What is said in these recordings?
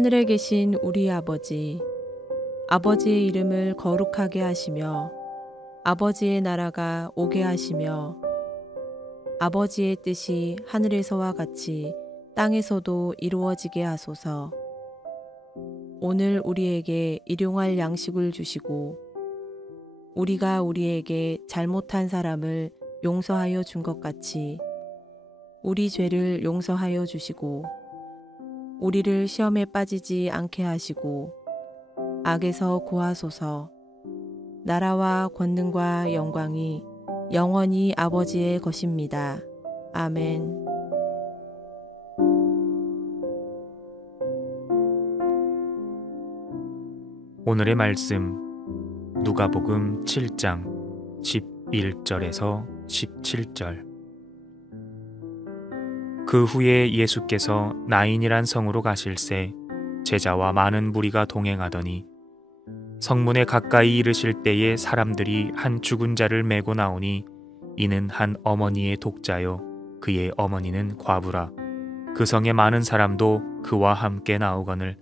하늘에 계신 우리 아버지, 아버지의 이름을 거룩하게 하시며 아버지의 나라가 오게 하시며 아버지의 뜻이 하늘에서와 같이 땅에서도 이루어지게 하소서. 오늘 우리에게 일용할 양식을 주시고 우리가 우리에게 잘못한 사람을 용서하여 준 것 같이 우리 죄를 용서하여 주시고 우리를 시험에 빠지지 않게 하시고 악에서 구하소서. 나라와 권능과 영광이 영원히 아버지의 것입니다. 아멘. 오늘의 말씀 누가복음 7장 11절에서 17절. 그 후에 예수께서 나인이란 성으로 가실새 제자와 많은 무리가 동행하더니 성문에 가까이 이르실 때에 사람들이 한 죽은 자를 메고 나오니 이는 한 어머니의 독자요 그의 어머니는 과부라. 그 성에 많은 사람도 그와 함께 나오거늘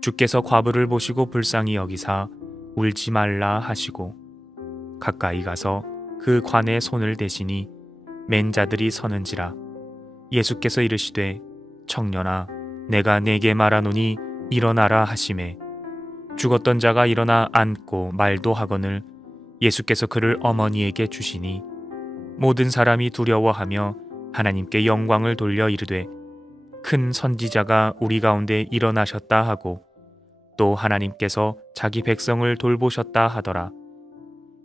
주께서 과부를 보시고 불쌍히 여기사 울지 말라 하시고 가까이 가서 그 관에 손을 대시니 맨 자들이 서는지라. 예수께서 이르시되 청년아 내가 네게 말하노니 일어나라 하시매 죽었던 자가 일어나 앉고 말도 하거늘 예수께서 그를 어머니에게 주시니 모든 사람이 두려워하며 하나님께 영광을 돌려 이르되 큰 선지자가 우리 가운데 일어나셨다 하고 또 하나님께서 자기 백성을 돌보셨다 하더라.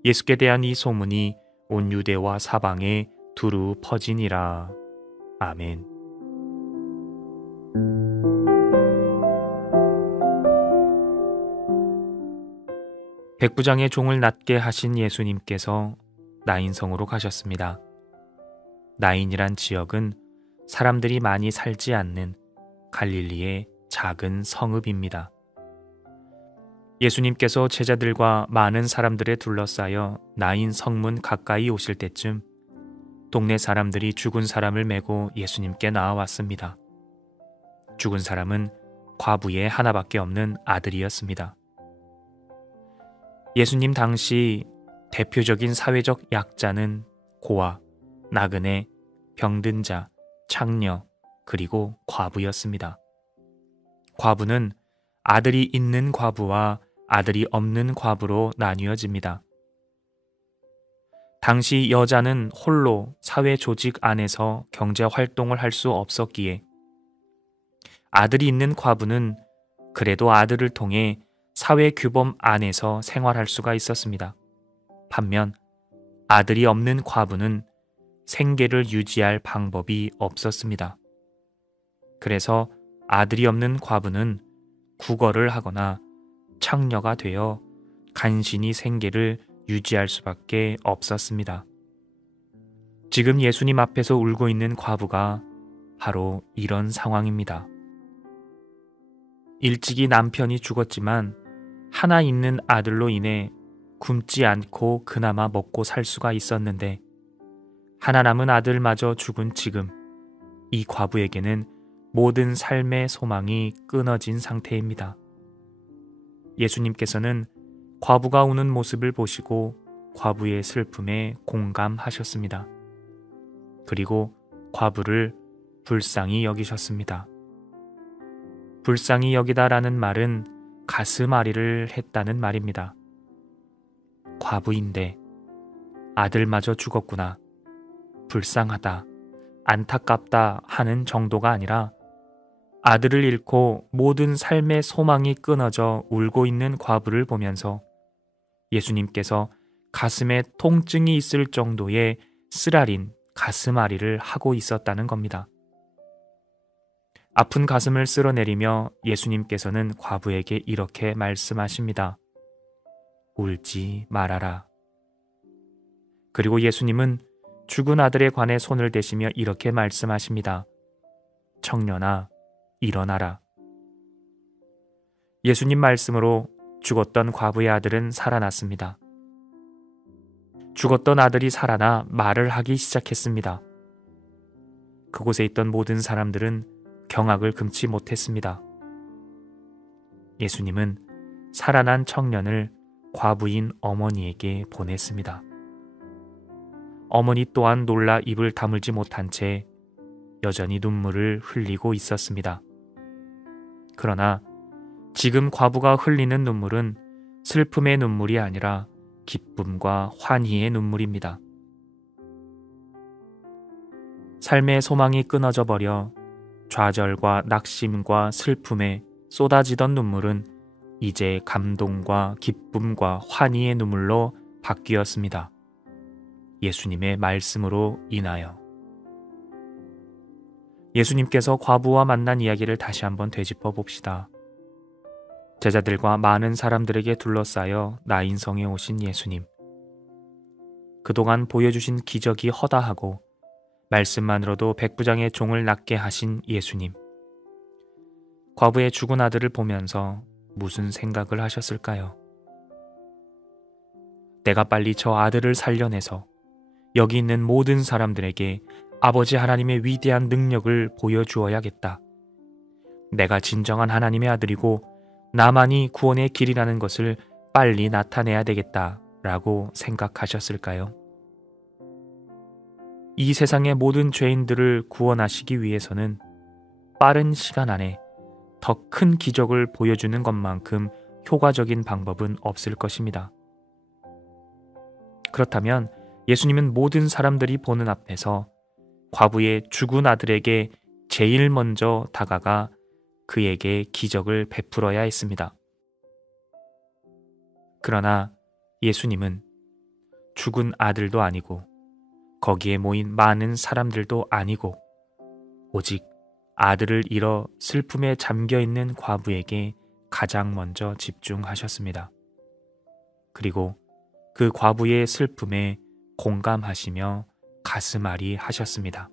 예수께 대한 이 소문이 온 유대와 사방에 두루 퍼지니라. 아멘. 백부장의 종을 낫게 하신 예수님께서 나인성으로 가셨습니다. 나인이란 지역은 사람들이 많이 살지 않는 갈릴리의 작은 성읍입니다. 예수님께서 제자들과 많은 사람들에 둘러싸여 나인 성문 가까이 오실 때쯤 동네 사람들이 죽은 사람을 메고 예수님께 나아왔습니다. 죽은 사람은 과부의 하나밖에 없는 아들이었습니다. 예수님 당시 대표적인 사회적 약자는 고아, 나그네, 병든 자, 창녀, 그리고 과부였습니다. 과부는 아들이 있는 과부와 아들이 없는 과부로 나뉘어집니다. 당시 여자는 홀로 사회 조직 안에서 경제 활동을 할 수 없었기에 아들이 있는 과부는 그래도 아들을 통해 사회 규범 안에서 생활할 수가 있었습니다. 반면 아들이 없는 과부는 생계를 유지할 방법이 없었습니다. 그래서 아들이 없는 과부는 구걸을 하거나 창녀가 되어 간신히 생계를 유지할 수밖에 없었습니다. 지금 예수님 앞에서 울고 있는 과부가 바로 이런 상황입니다. 일찍이 남편이 죽었지만 하나 있는 아들로 인해 굶지 않고 그나마 먹고 살 수가 있었는데 하나 남은 아들마저 죽은 지금 이 과부에게는 모든 삶의 소망이 끊어진 상태입니다. 예수님께서는 과부가 우는 모습을 보시고 과부의 슬픔에 공감하셨습니다. 그리고 과부를 불쌍히 여기셨습니다. 불쌍히 여기다라는 말은 가슴앓이를 했다는 말입니다. 과부인데 아들마저 죽었구나, 불쌍하다, 안타깝다 하는 정도가 아니라 아들을 잃고 모든 삶의 소망이 끊어져 울고 있는 과부를 보면서 예수님께서 가슴에 통증이 있을 정도의 쓰라린 가슴앓이를 하고 있었다는 겁니다. 아픈 가슴을 쓸어내리며 예수님께서는 과부에게 이렇게 말씀하십니다. 울지 말아라. 그리고 예수님은 죽은 아들에 관해 손을 대시며 이렇게 말씀하십니다. 청년아, 일어나라. 예수님 말씀으로 죽었던 과부의 아들은 살아났습니다. 죽었던 아들이 살아나 말을 하기 시작했습니다. 그곳에 있던 모든 사람들은 경악을 금치 못했습니다. 예수님은 살아난 청년을 과부인 어머니에게 보냈습니다. 어머니 또한 놀라 입을 다물지 못한 채 여전히 눈물을 흘리고 있었습니다. 그러나 지금 과부가 흘리는 눈물은 슬픔의 눈물이 아니라 기쁨과 환희의 눈물입니다. 삶의 소망이 끊어져 버려 좌절과 낙심과 슬픔에 쏟아지던 눈물은 이제 감동과 기쁨과 환희의 눈물로 바뀌었습니다. 예수님의 말씀으로 인하여. 예수님께서 과부와 만난 이야기를 다시 한번 되짚어 봅시다. 제자들과 많은 사람들에게 둘러싸여 나인성에 오신 예수님. 그동안 보여주신 기적이 허다하고 말씀만으로도 백부장의 종을 낫게 하신 예수님. 과부의 죽은 아들을 보면서 무슨 생각을 하셨을까요? 내가 빨리 저 아들을 살려내서 여기 있는 모든 사람들에게 아버지 하나님의 위대한 능력을 보여주어야겠다. 내가 진정한 하나님의 아들이고 나만이 구원의 길이라는 것을 빨리 나타내야 되겠다라고 생각하셨을까요? 이 세상의 모든 죄인들을 구원하시기 위해서는 빠른 시간 안에 더 큰 기적을 보여주는 것만큼 효과적인 방법은 없을 것입니다. 그렇다면 예수님은 모든 사람들이 보는 앞에서 과부의 죽은 아들에게 제일 먼저 다가가 그에게 기적을 베풀어야 했습니다. 그러나 예수님은 죽은 아들도 아니고 거기에 모인 많은 사람들도 아니고 오직 아들을 잃어 슬픔에 잠겨있는 과부에게 가장 먼저 집중하셨습니다. 그리고 그 과부의 슬픔에 공감하시며 가슴앓이 하셨습니다.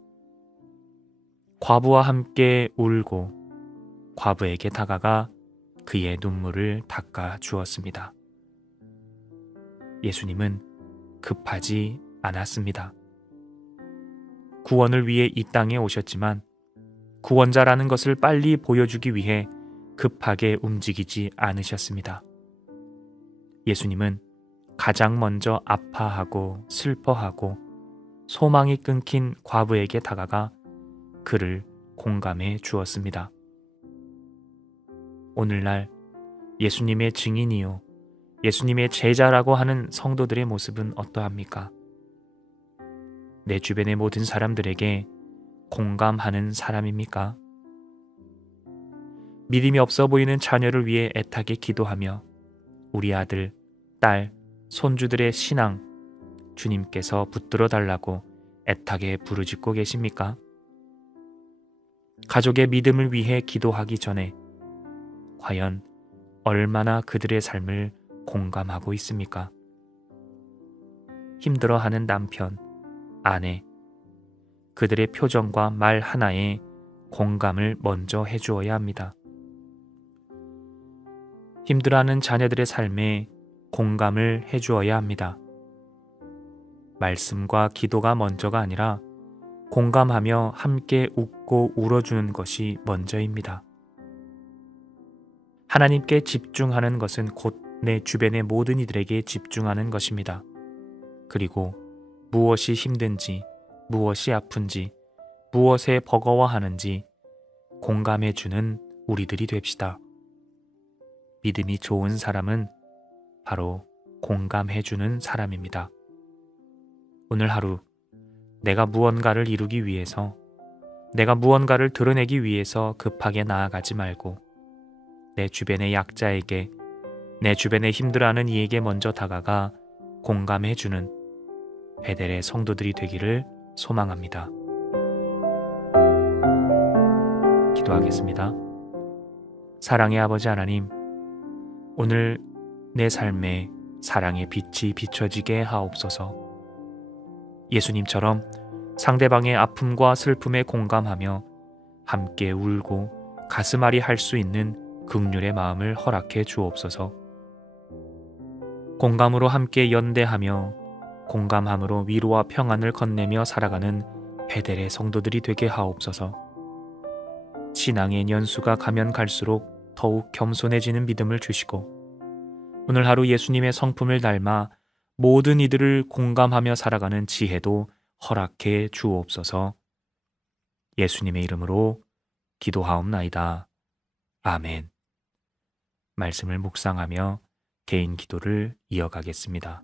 과부와 함께 울고 과부에게 다가가 그의 눈물을 닦아 주었습니다. 예수님은 급하지 않았습니다. 구원을 위해 이 땅에 오셨지만 구원자라는 것을 빨리 보여주기 위해 급하게 움직이지 않으셨습니다. 예수님은 가장 먼저 아파하고 슬퍼하고 소망이 끊긴 과부에게 다가가 그를 공감해 주었습니다. 오늘날 예수님의 증인이요 예수님의 제자라고 하는 성도들의 모습은 어떠합니까? 내 주변의 모든 사람들에게 공감하는 사람입니까? 믿음이 없어 보이는 자녀를 위해 애타게 기도하며 우리 아들, 딸, 손주들의 신앙 주님께서 붙들어 달라고 애타게 부르짖고 계십니까? 가족의 믿음을 위해 기도하기 전에 과연 얼마나 그들의 삶을 공감하고 있습니까? 힘들어하는 남편, 아내, 그들의 표정과 말 하나에 공감을 먼저 해주어야 합니다. 힘들어하는 자녀들의 삶에 공감을 해주어야 합니다. 말씀과 기도가 먼저가 아니라 공감하며 함께 웃고 울어주는 것이 먼저입니다. 하나님께 집중하는 것은 곧 내 주변의 모든 이들에게 집중하는 것입니다. 그리고 무엇이 힘든지, 무엇이 아픈지, 무엇에 버거워하는지 공감해주는 우리들이 됩시다. 믿음이 좋은 사람은 바로 공감해주는 사람입니다. 오늘 하루 내가 무언가를 이루기 위해서, 내가 무언가를 드러내기 위해서 급하게 나아가지 말고 내 주변의 약자에게, 내 주변에 힘들어하는 이에게 먼저 다가가 공감해주는 베델의 성도들이 되기를 소망합니다. 기도하겠습니다. 사랑의 아버지 하나님, 오늘 내 삶에 사랑의 빛이 비춰지게 하옵소서. 예수님처럼 상대방의 아픔과 슬픔에 공감하며 함께 울고 가슴앓이 할 수 있는 긍휼의 마음을 허락해 주옵소서. 공감으로 함께 연대하며 공감함으로 위로와 평안을 건네며 살아가는 베델의 성도들이 되게 하옵소서. 신앙의 연수가 가면 갈수록 더욱 겸손해지는 믿음을 주시고 오늘 하루 예수님의 성품을 닮아 모든 이들을 공감하며 살아가는 지혜도 허락해 주옵소서. 예수님의 이름으로 기도하옵나이다. 아멘. 말씀을 묵상하며 개인 기도를 이어가겠습니다.